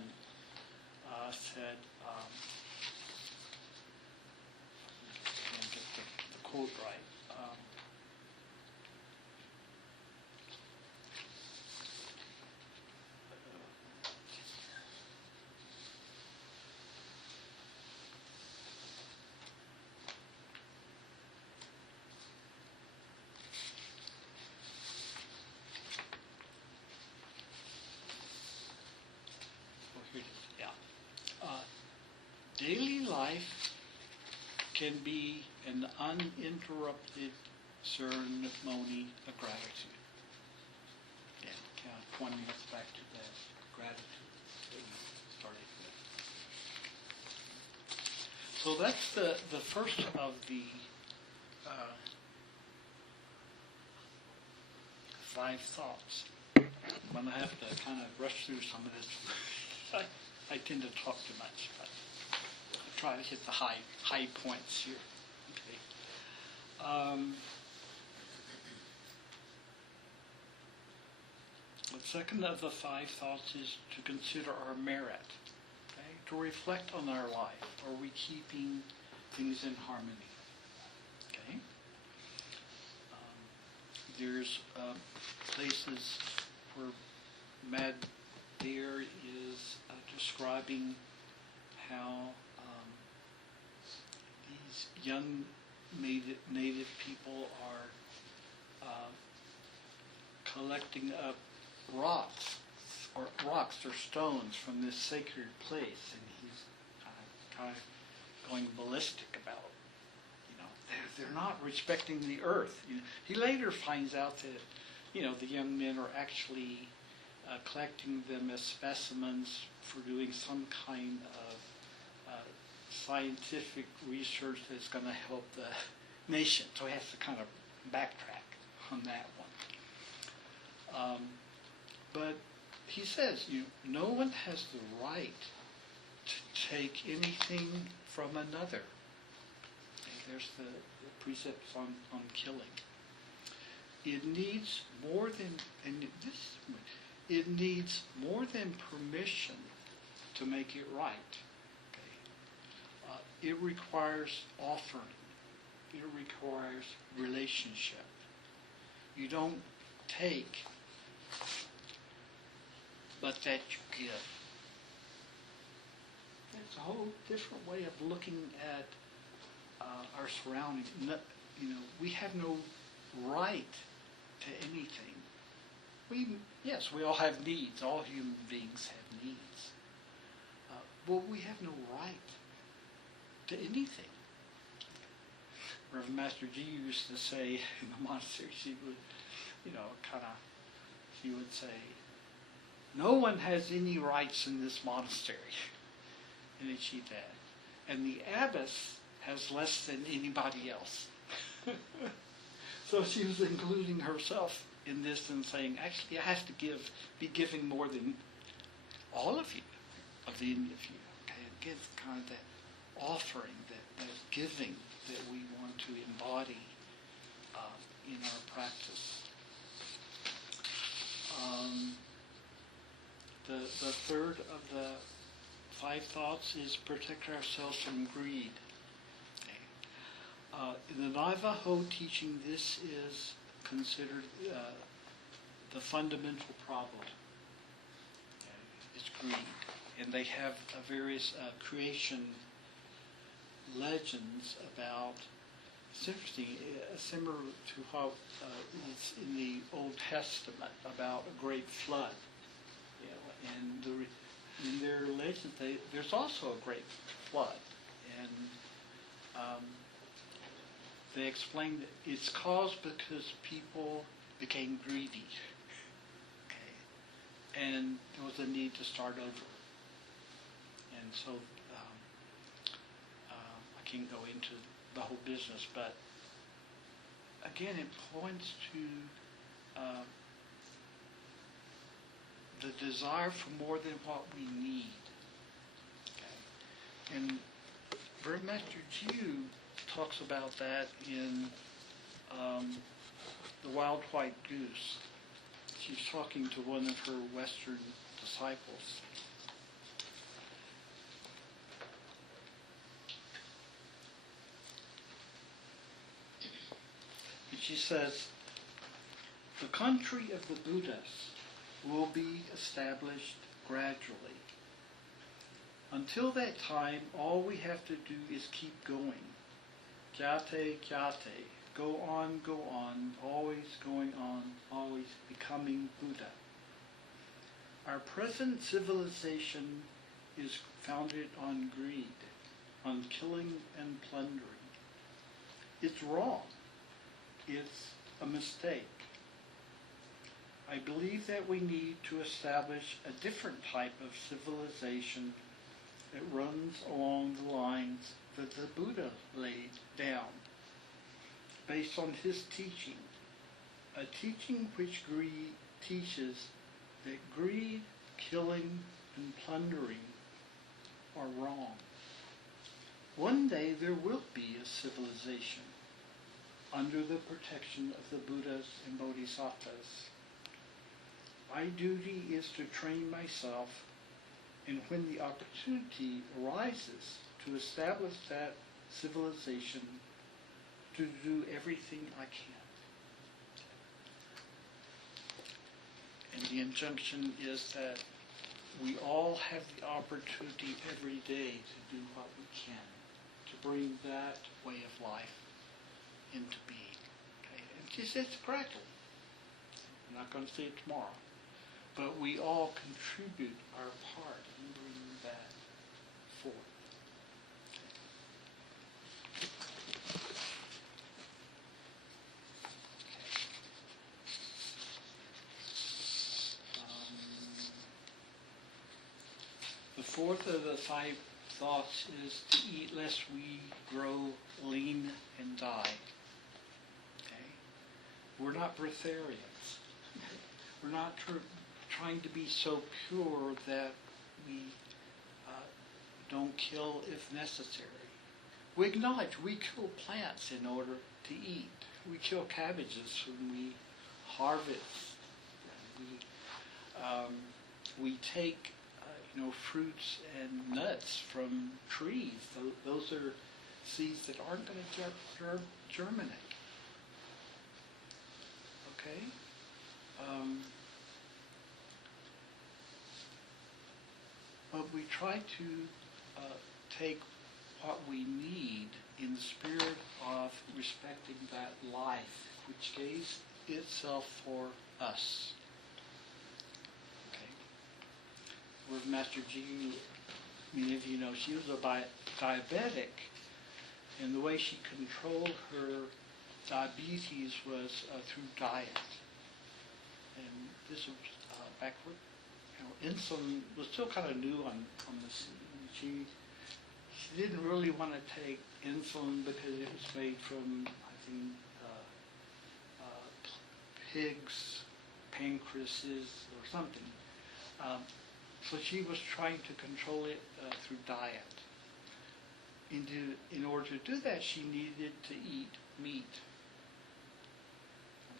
said, I'll get the quote right. Daily life can be an uninterrupted ceremony of gratitude. Yeah, kind of pointing us back to that gratitude that we started with. So that's the first of the 5 thoughts. I'm going to have to kind of rush through some of this. I tend to talk too much, but I'll try to hit the high points here. Okay. The second of the 5 thoughts is to consider our merit, okay? To reflect on our life. Are we keeping things in harmony? Okay. There's places where Mad Bear is describing how these young native people are collecting up rocks or stones from this sacred place, and he's kind of going ballistic about it. They're not respecting the earth. He later finds out that the young men are actually collecting them as specimens for doing some kind of scientific research that's going to help the nation. So he has to kind of backtrack on that one. But he says, no one has the right to take anything from another. Okay, there's the precepts on killing. It needs more than, it needs more than permission to make it right. Okay? It requires offering. It requires relationship. You don't take, but that you give. It's a whole different way of looking at our surroundings. We have no right to anything. Yes, we all have needs. All human beings have needs. But we have no right to anything. Reverend Master Jiyu used to say in the monastery, she would, she would say, no one has any rights in this monastery. And then she'd add, and the abbess has less than anybody else. So she was including herself in this and saying, actually, I have to be giving more than all of you, of any of you. Okay, it gives kind of that offering, that giving that we want to embody in our practice. The third of the 5 thoughts is protect ourselves from greed. In the Navajo teaching, this is considered the fundamental problem. It's greed. And they have various creation legends about, it's interesting, similar to how it's in the Old Testament about a great flood. And in their legends, there's also a great flood. And they explain that it's caused because people became greedy. Okay. And there was a need to start over. And so I can't go into the whole business, but again, it points to the desire for more than what we need. Okay. Reverend Master Jiyu talks about that in The Wild White Goose. She's talking to one of her Western disciples. And she says, the country of the Buddhas will be established gradually. Until that time, all we have to do is keep going. Kyate, kyate, go on, always going on, always becoming Buddha. Our present civilization is founded on greed, on killing and plundering. It's wrong. It's a mistake. I believe that we need to establish a different type of civilization that runs along the lines that the Buddha laid down, based on his teaching, a teaching which teaches that greed, killing, and plundering are wrong. One day there will be a civilization under the protection of the Buddhas and Bodhisattvas. My duty is to train myself, and when the opportunity arises to establish that civilization, to do everything I can. And the injunction is that we all have the opportunity every day to do what we can to bring that way of life into being. Okay? And it's practical. I'm not going to say it tomorrow. But we all contribute our part in bringing that forth. The fourth of the 5 thoughts is to eat lest we grow lean and die. Okay? We're not breatharians. We're not trying to be so pure that we don't kill if necessary. We acknowledge we kill plants in order to eat. We kill cabbages when we harvest. We take fruits and nuts from trees. Those are seeds that aren't going to germinate. Okay? But we try to take what we need in the spirit of respecting that life which gave itself for us. Okay. With Master Jiyu, many of you know, she was a diabetic, and the way she controlled her diabetes was through diet. And this was backward. Insulin was still kind of new on the scene. She didn't really want to take insulin because it was made from, I think, pigs' pancreases or something. So she was trying to control it through diet. In order to do that, she needed to eat meat.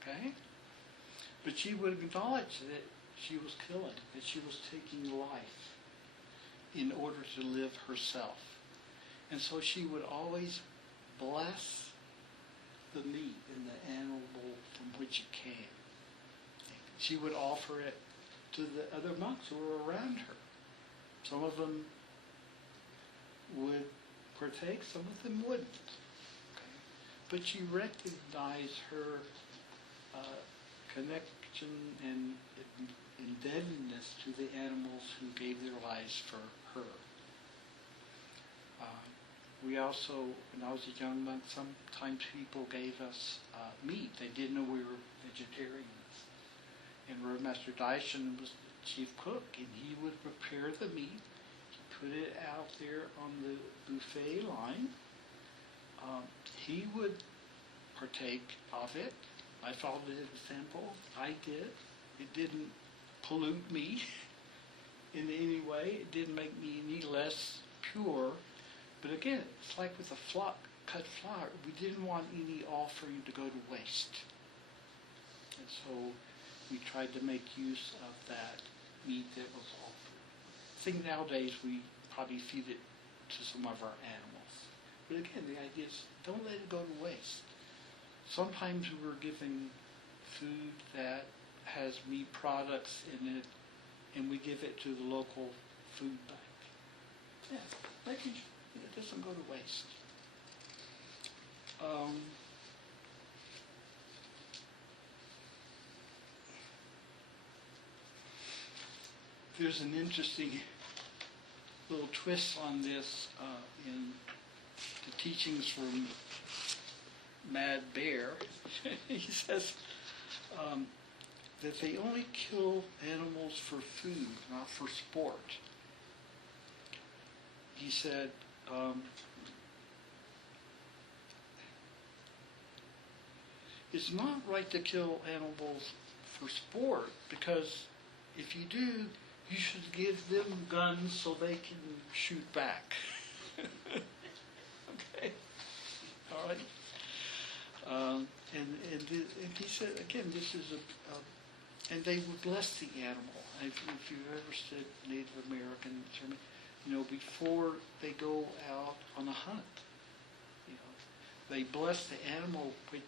Okay? But she would acknowledge that she was killing, that she was taking life in order to live herself. And so she would always bless the meat and the animal from which it came. She would offer it to the other monks who were around her. Some of them would partake, some of them wouldn't. Okay? But she recognized her connection and indebtedness to the animals who gave their lives for her. We also, when I was a young monk, sometimes people gave us meat. They didn't know we were vegetarians. And Reverend Master Daishin was the chief cook, and he would prepare the meat, put it out there on the buffet line. He would partake of it. I followed his example. I did. It didn't pollute me in any way. It didn't make me any less pure But again, it's like with the cut flower, we didn't want any offering to go to waste. And so we tried to make use of that meat that was offered. I think nowadays we probably feed it to some of our animals. But again, the idea is don't let it go to waste. Sometimes we're giving food that has meat products in it, and we give it to the local food bank. Yeah, making sure it doesn't go to waste. There's an interesting little twist on this in the teachings from Mad Bear. He says that they only kill animals for food, not for sport. He said, it's not right to kill animals for sport, because if you do, you should give them guns so they can shoot back. Okay? All right? And he said, again, this is and they would bless the animal. If you've ever said Native American sermon, before they go out on a hunt, they bless the animal which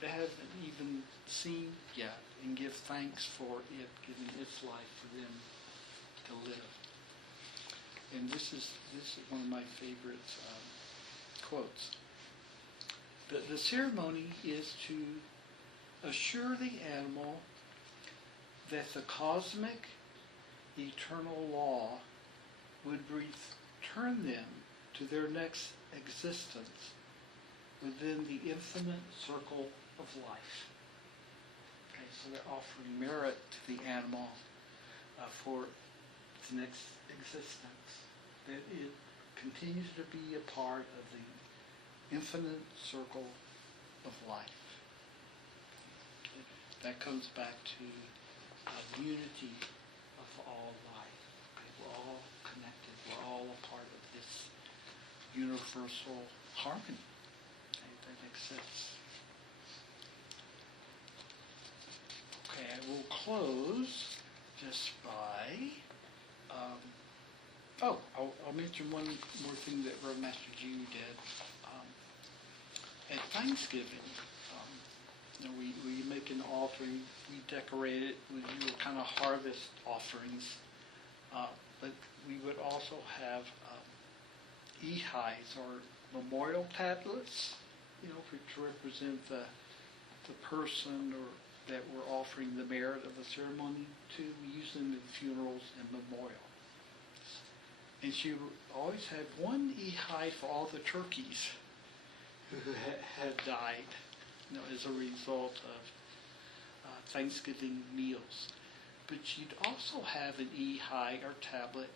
they haven't even seen yet, and give thanks for it giving its life for them to live. And this is one of my favorite quotes. The ceremony is to assure the animal that the cosmic eternal law would return them to their next existence within the infinite circle of life. Okay, so they're offering merit to the animal for its next existence, that it continues to be a part of the infinite circle of life. Okay. That comes back to the unity of all life. Okay. We're all connected. We're all a part of this universal harmony. Okay. That makes sense. Okay, I will close just by I'll mention one more thing that Reverend Master Jiyu did. At Thanksgiving, we make an offering, we decorate it with your kind of harvest offerings, but we would also have ihais, or memorial tablets, which represent the person or that we're offering the merit of the ceremony to. We use them in funerals and memorials. And she always had one ihai for all the turkeys who had died, as a result of Thanksgiving meals. But she'd also have an ihai or tablet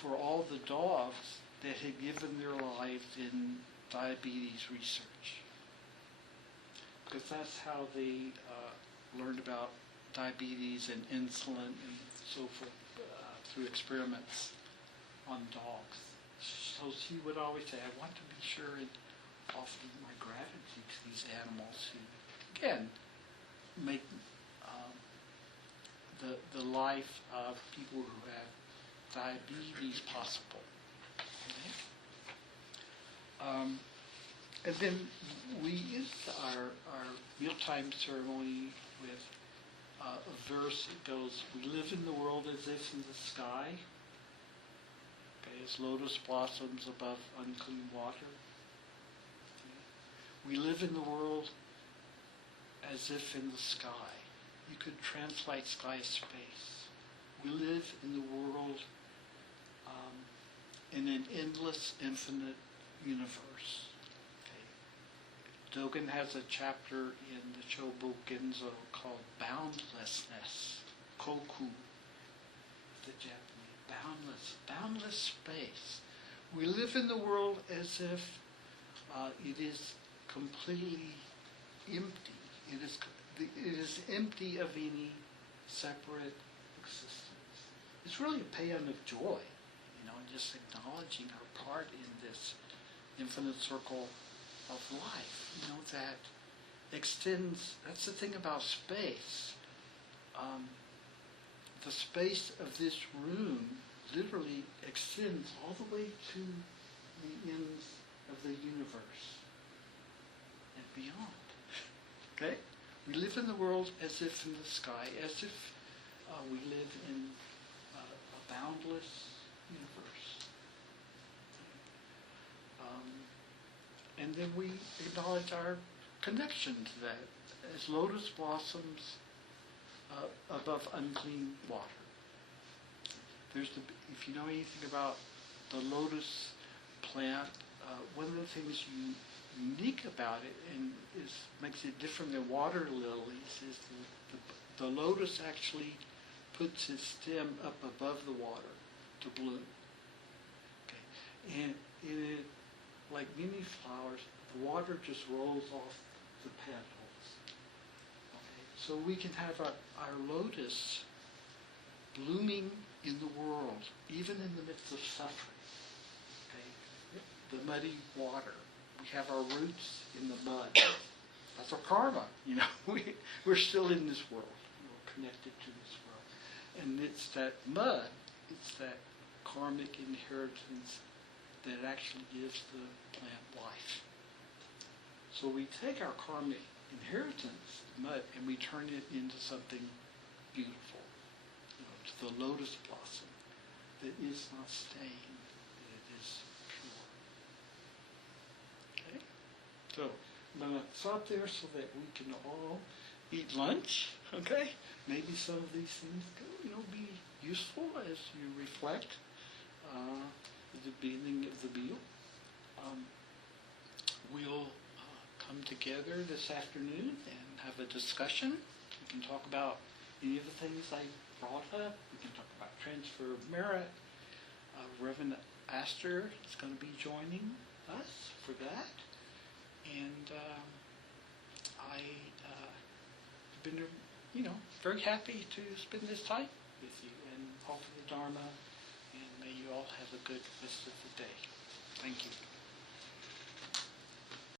for all the dogs that had given their lives in diabetes research, because that's how they learned about diabetes and insulin and so forth through experiments on dogs. So she would always say, I want to be sure and offer my gratitude to these animals who, again, make the life of people who have diabetes possible. Okay? And then we end our mealtime ceremony with a verse. It goes, we live in the world as if in the sky, okay, as lotus blossoms above unclean water. Okay. We live in the world as if in the sky. You could translate sky as space. We live in the world in an endless, infinite universe. Dogen has a chapter in the Chobo Genzo called Boundlessness, Koku, the Japanese, boundless space. We live in the world as if it is completely empty. It is empty of any separate existence. It's really a paean of joy, just acknowledging our part in this infinite circle of life, that extends. That's the thing about space. The space of this room literally extends all the way to the ends of the universe and beyond. Okay? We live in the world as if in the sky, as if we live in a boundless universe. And then we acknowledge our connection to that as lotus blossoms above unclean water. If you know anything about the lotus plant, one of the things unique about it and makes it different than water lilies is the lotus actually puts its stem up above the water to bloom. Okay. And it, like many flowers, the water just rolls off the petals. Okay. So we can have our lotus blooming in the world, even in the midst of suffering. Okay. The muddy water. We have our roots in the mud. That's our karma. We're still in this world. We're connected to this world. And it's that mud, it's that karmic inheritance that actually gives the plant life. So we take our karmic inheritance, mud, and we turn it into something beautiful, to the lotus blossom that is not stained, that it is pure. Okay? So I'm going to stop there so that we can all eat lunch, okay? Maybe some of these things can, be useful as you reflect at the beginning of the meal. We'll come together this afternoon and have a discussion. We can talk about any of the things I brought up. We can talk about transfer of merit. Reverend Astor is going to be joining us for that. And I've been, very happy to spend this time with you and offer the Dharma. And may you all have a good rest of the day. Thank you.